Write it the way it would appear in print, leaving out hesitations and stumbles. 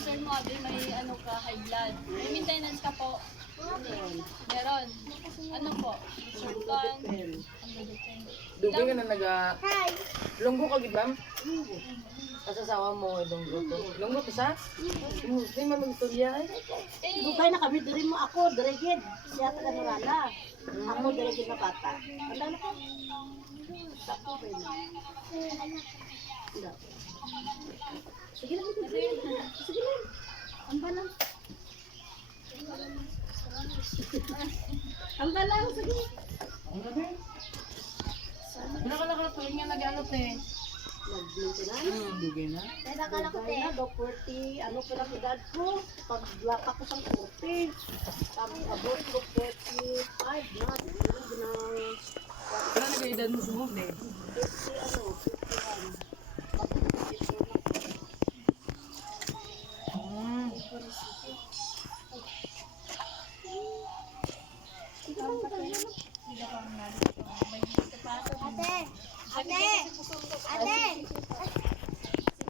concern mo, Abi, may ano ka, high blood. May maintenance ka po. Meron. Ano po? Short gun. Dubi ka na lunggo ka gid ma'am? Kasasawa mo lunggo to. Lunggo to sa? Hindi man mag-istorya ay. Dugay na kami, diri mo ako, diri gid. Siya taga Norana. Ako diri gid na bata. Wala na ko. Sako ba yun? Wala. Sige lang, sige lang. Ang balang. Ang balang, sige. Ang gabi. Wala ka nakatuloy nga nag-ano te. Nag-maintenance. Dugi na. Kaya nakala ko te. Go 40, ano pa lang edad ko. Pag laka ko sang 40. Tapos abot ko 45 na. Hindi na. Wala nag-edad mo sumog eh. 50 ano, 51. Ate! Ate! Ate!